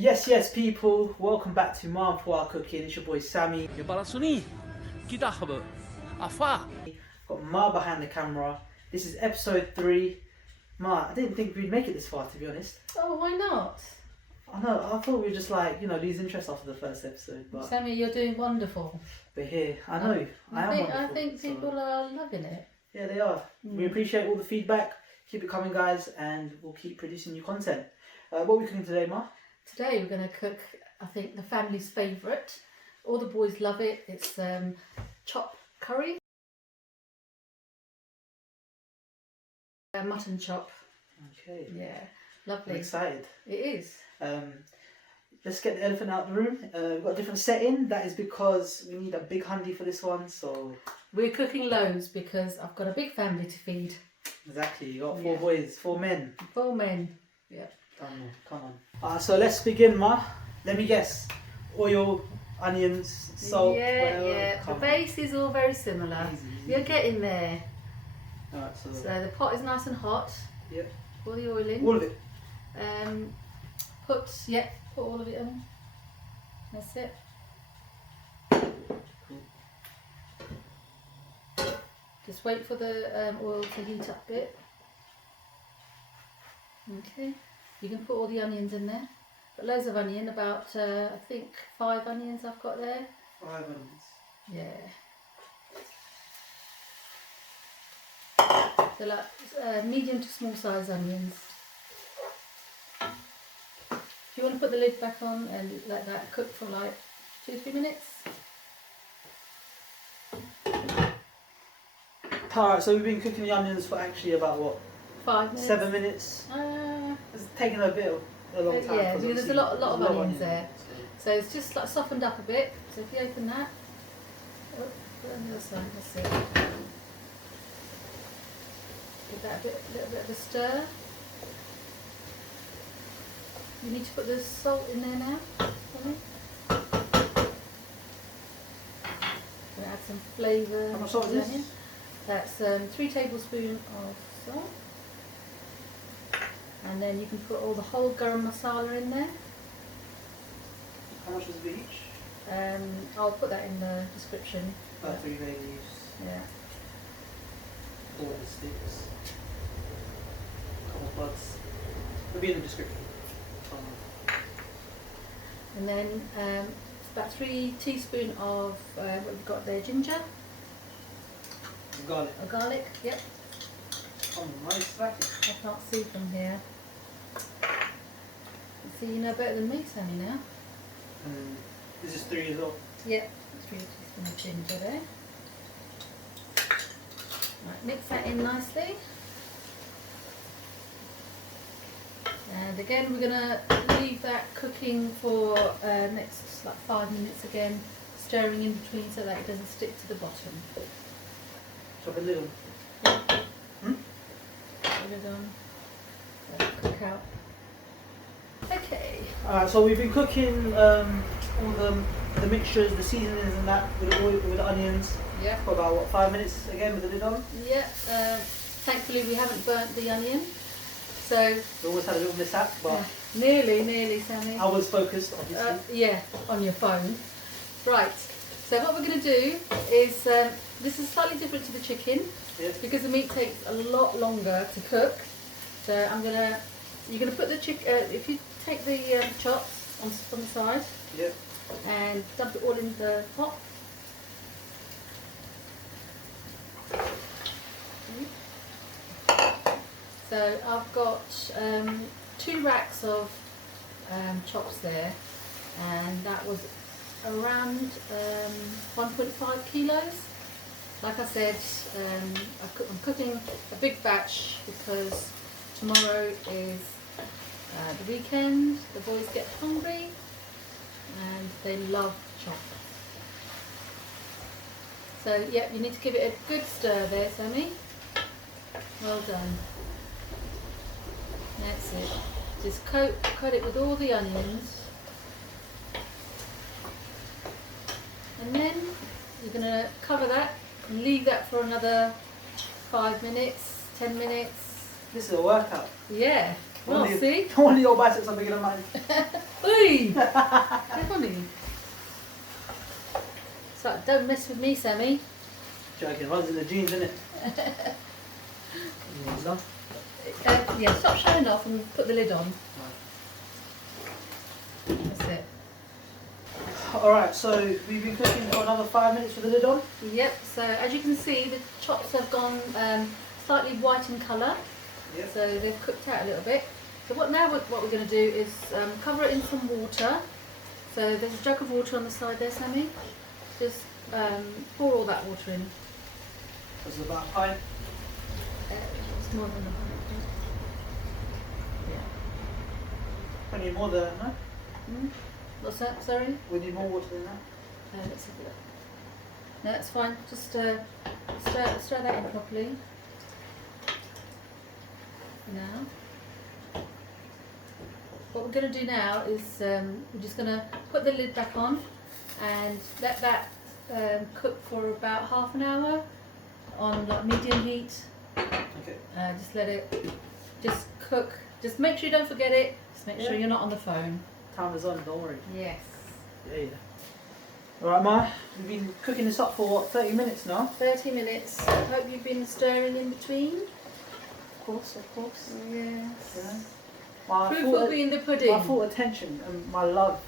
Yes, people, welcome back to Ma Poa Cooking. It's your boy Sammy. Para suni, kita khabar. Afa. Got Ma behind the camera. This is episode 3. Ma, I didn't think we'd make it this far, to be honest. Oh, why not? I know, I thought we'd just lose interest after the first episode, but Sammy, you're doing wonderful. we're here. I know, I think people are loving it. Yeah, they are. We appreciate all the feedback. Keep it coming, guys, and we'll keep producing new content. What are we cooking today, Ma? Today we're going to cook, I think, the family's favourite. All the boys love it. It's chopped curry. Mutton chop. Okay. Yeah, lovely. I'm excited. It is. Let's get the elephant out of the room. We've got a different setting. That is because we need a big handi for this one. So we're cooking loads because I've got a big family to feed. Exactly. You got 4 boys, 4 men. 4 men. Yeah. Come on. So let's begin, Ma. Let me guess. Oil, onions, salt. Yeah. The base is all very similar. Easy. You're getting there. Alright, so the pot is nice and hot. Yep. Pour the oil in. All of it. Put all of it in. That's it. Just wait for the oil to heat up a bit. Okay. You can put all the onions in there. Got loads of onion, about I think 5 onions I've got there. 5 onions. Yeah. They're like medium to small size onions. If you want to put the lid back on and let that cook for like 2-3 minutes. Alright, so we've been cooking the onions for actually about what? 5 minutes. 7 minutes. It's taken a long time. Yeah, because there's a lot of onions there. So it's just like softened up a bit. So if you open that, put it on the other side. Let's see. Give that a little bit of a stir. You need to put the salt in there now. Gonna add some flavour. How much salt is this? That's 3 tablespoons of salt. And then you can put all the whole garam masala in there. How much is it each? I'll put that in the description. About 3 bay leaves. Yeah. 4 of the sticks. Couple buds. It'll be in the description. And then it's about 3 teaspoons of what we've got there, ginger. Garlic. Or garlic, yep. Oh, nice. I can't see from here. So you know better than me, Sammy, now. This is 3 as well. Yep, 3 teaspoons of ginger there. Right, mix that in nicely. And again, we're going to leave that cooking for next like 5 minutes again, stirring in between so that it doesn't stick to the bottom. Chop a lid on. Put it on. Let it cook out. Okay. Alright, so we've been cooking all the mixtures, the seasonings and that with the oil, with the onions. Yeah. For about what, 5 minutes again with the lid on? Yeah. Thankfully we haven't burnt the onion. So We always had a little mishap, but nearly, Sammy. I was focused, obviously. Yeah, on your phone. Right. So what we're going to do is this is slightly different to the chicken because the meat takes a lot longer to cook. So you're gonna put the chicken. If you take the chops on the side, and dump it all in the pot. So I've got 2 racks of chops there, and that was around 1.5 kilos. Like I said, I'm cooking a big batch because tomorrow is the weekend. The boys get hungry and they love chocolate. So yeah, you need to give it a good stir there, Sammy. Well done. That's it. Just coat it with all the onions. And then you're going to cover that and leave that for another 5 minutes, 10 minutes. This is a workout. Yeah. Well, see? Only your biceps are bigger than mine. Oi! Funny. So don't mess with me, Sammy. Joking, runs in the jeans, innit? Yeah, stop showing off and put the lid on. That's it. Alright, so we've been cooking for another 5 minutes with the lid on. Yep, so as you can see, the chops have gone slightly white in colour. Yep. So they've cooked out a little bit. So what we're going to do is cover it in some water. So there's a jug of water on the side there, Sammy. Just pour all that water in. That's about a pint. It's more than a pint. We need more than that, no? What's that, sorry? We need more water than that. Let's have a look. No, that's fine. Just stir that in properly. Now, what we're going to do now is we're just going to put the lid back on and let that cook for about half an hour on like medium heat. Okay. Just let it cook. Just make sure you don't forget it. Just make sure you're not on the phone. Timer's on, don't worry. Yes. Yeah. Alright, Ma, we've been cooking this up for what, 30 minutes now? 30 minutes. I hope you've been stirring in between. Of course. Yes. Yeah. My Proof full, will be in the pudding. my full attention and my love,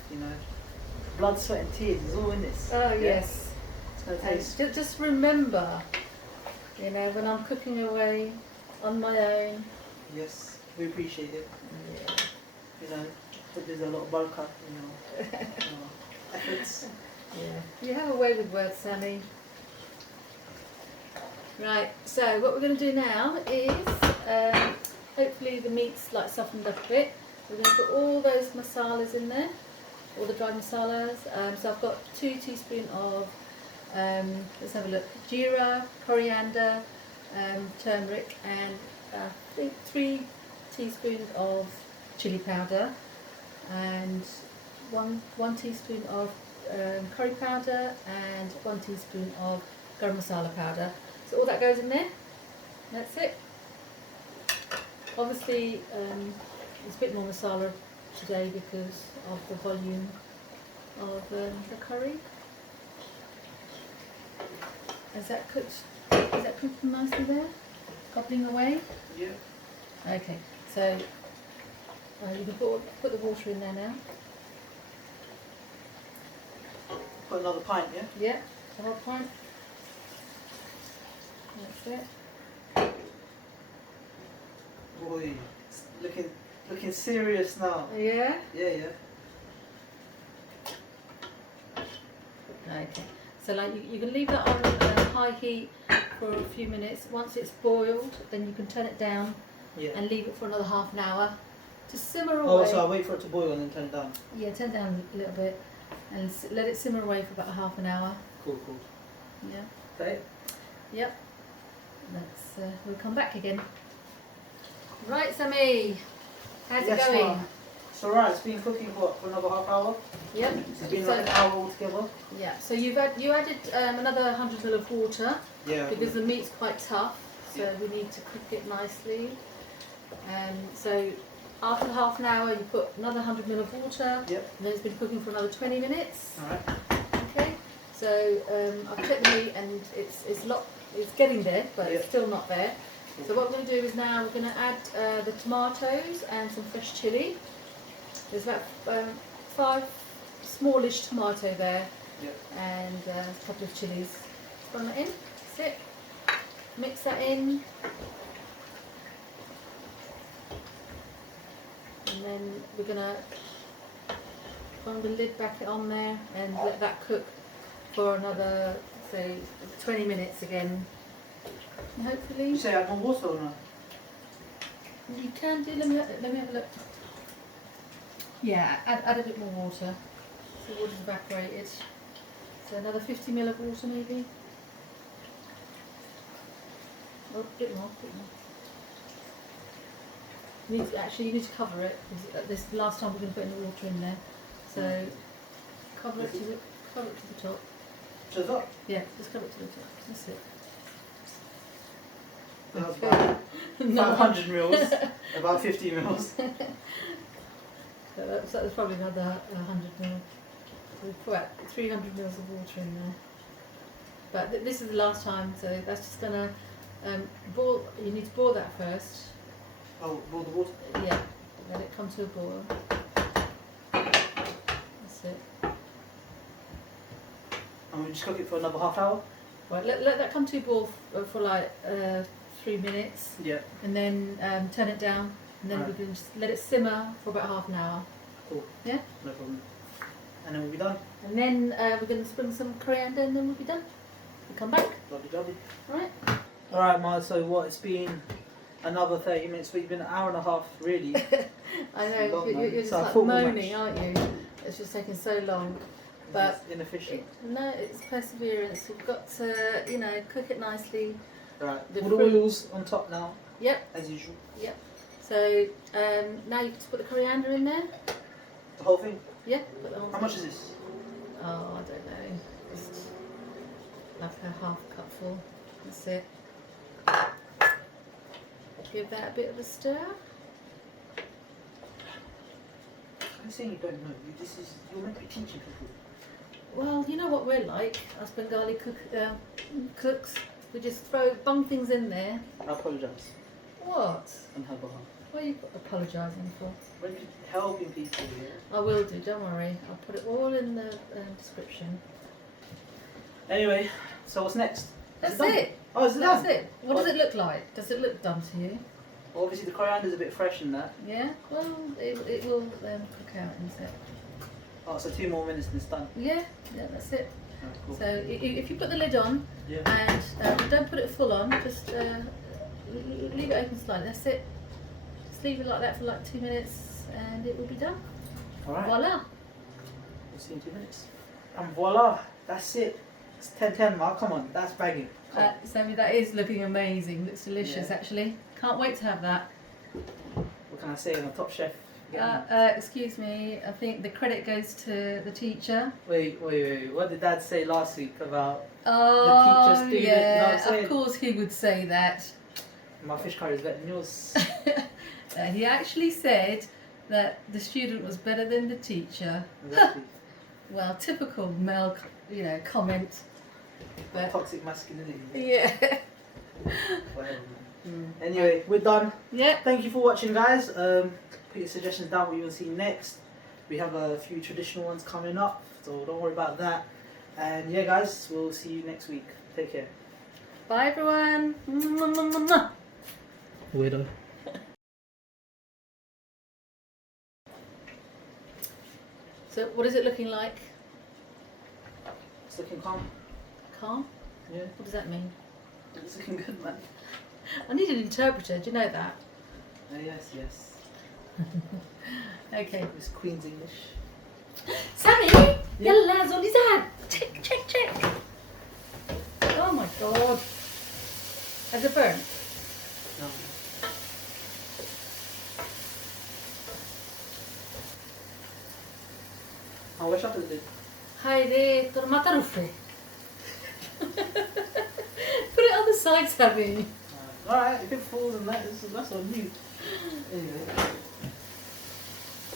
blood, sweat and tears is all in this. Oh, Yeah? yes. It's going to And taste. just remember, when I'm cooking away on my own. Yes, we appreciate it. Yeah. But there's a lot of barakah, efforts. Yeah. You have a way with words, Sammy. Right, so what we're going to do now is, hopefully the meat's like softened up a bit. We're going to put all those masalas in there, all the dried masalas. So I've got 2 teaspoons of, let's have a look, Jeera, coriander, turmeric, and I think 3 teaspoons of chilli powder, and one teaspoon of curry powder, and 1 teaspoon of garam masala powder. So all that goes in there. That's it. Obviously, there's a bit more masala today because of the volume of the curry. Is that cooking nicely there? Gobbling away? Yeah. Okay, so you can put the water in there now. Put another pint, yeah? Yeah, the whole pint. That's it. Boy, it's looking serious now. Yeah? Yeah. Okay. So like you can leave that on high heat for a few minutes. Once it's boiled, then you can turn it down Yeah. and leave it for another half an hour to simmer away. Oh, so I wait for it to boil and then turn it down. Yeah, turn it down a little bit and let it simmer away for about half an hour. Cool. Yeah. Okay. Yep. We'll come back again. Right, Sammy. How's Yes, it going? Ma. It's alright, it's been cooking for another half hour. Yep. It's been So- like an hour altogether. Yeah. So you added another 100 ml of water Yeah. because the meat's quite tough, so Yeah. we need to cook it nicely. So after half an hour, you put another 100 ml of water. Yep. And then it's been cooking for another 20 minutes. Alright. Okay. So I've checked the meat and it's getting there, but Yep. it's still not there. So what we're going to do is now we're going to add the tomatoes and some fresh chilli. There's about 5 smallish tomato there, Yep. and a couple of chillies. Throw that in. That's it. Mix that in, and then we're going to put the lid back on there and let that cook for another, say, 20 minutes again. And hopefully You say add more water or not? you can do. Let me have a look. Yeah, add a bit more water. So the water's evaporated. So another 50 ml of water maybe. Oh, a bit more. You need to cover it because this is the last time we're going to put any water in there. So cover it to the top. Shut up. Yeah, just cover it to the top. That's it. That's about No. 500 mils, about 50 mils. So that's probably another 100 ml. We've put 300 mils of water in there. But this is the last time, so that's just gonna boil. You need to boil that first. Oh, boil the water? Yeah, let it come to a boil. That's it. And we just cook it for another half hour? Right, let that come to a boil for like 3 minutes. Yeah. And then turn it down, and then Right. we can just let it simmer for about half an hour. Cool. Yeah? No problem. And then we'll be done. And then we're going to spring some coriander, and then we'll be done. We'll come back. Lovely. Right? Alright, Ma, so what? It's been another 30 minutes, but it's been an hour and a half, really. I know, Long, you're just so I like thought we moaning, matched. aren't you? It's just taking so long. But It's inefficient. no, it's perseverance. You've got to, cook it nicely. Right. the All the fruit- oils on top now, Yep, as usual. yep. So now you can just put the coriander in there. The whole thing. Yeah, put the whole How thing. much is this? Oh, I don't know. Just like a half cupful. That's it. Give that a bit of a stir. I'm saying you don't know. You're meant to be teaching people. Well, you know what we're like, us Bengali cooks. We just bung things in there. I apologise What? on her behalf. What are you apologising for? When you're helping people here. I will do, don't worry. I'll put it all in the description. Anyway, so what's next? That's done? it. Oh, is it That's done? it. What does it look like? Does it look done to you? Well, obviously the coriander's a bit fresh in that. Yeah? Well, it will cook out in a sec. Oh, so 2 more minutes and it's done. Yeah, that's it. Oh, cool. So if you put the lid on Yeah. and don't put it full on, just leave it open slightly. That's it. Just leave it like that for like 2 minutes and it will be done. Alright. Voila. We'll see you in 2 minutes. And voila, that's it. It's 10-10, Mark. Come on, that's bagging. Sammy, that is looking amazing. Looks delicious, Yeah. actually. Can't wait to have that. What can I say? I'm a top chef. Excuse me. I think the credit goes to the teacher. Wait. What did Dad say last week about Oh, teachers doing it, you know what I'm yeah. saying? Of course, he would say that. my fish curry is better than yours? He actually said that the student was better than the teacher. Exactly. Well, typical male, comment. But Toxic masculinity. yeah. Whatever, man. Anyway, we're done. Yeah. Thank you for watching, guys. Put your suggestions down what you want to see next. We have a few traditional ones coming up, so don't worry about that. And yeah, guys, we'll see you next week. Take care. Bye, everyone. Mwah, mwah, mwah, mwah. Weirdo. So, what is it looking like? It's looking calm. Calm? Yeah, What does that mean? it's looking good, man. I need an interpreter. Do you know that? Yes. Okay. It's Queen's English. Sammy, Yeah. yalla zolizad. Check. Oh my god. Has it burnt? No. Oh, where's up with it? Haydi, tormata rufe. Put it on the side, Sammy. Alright, if it falls and that's on you. Anyway.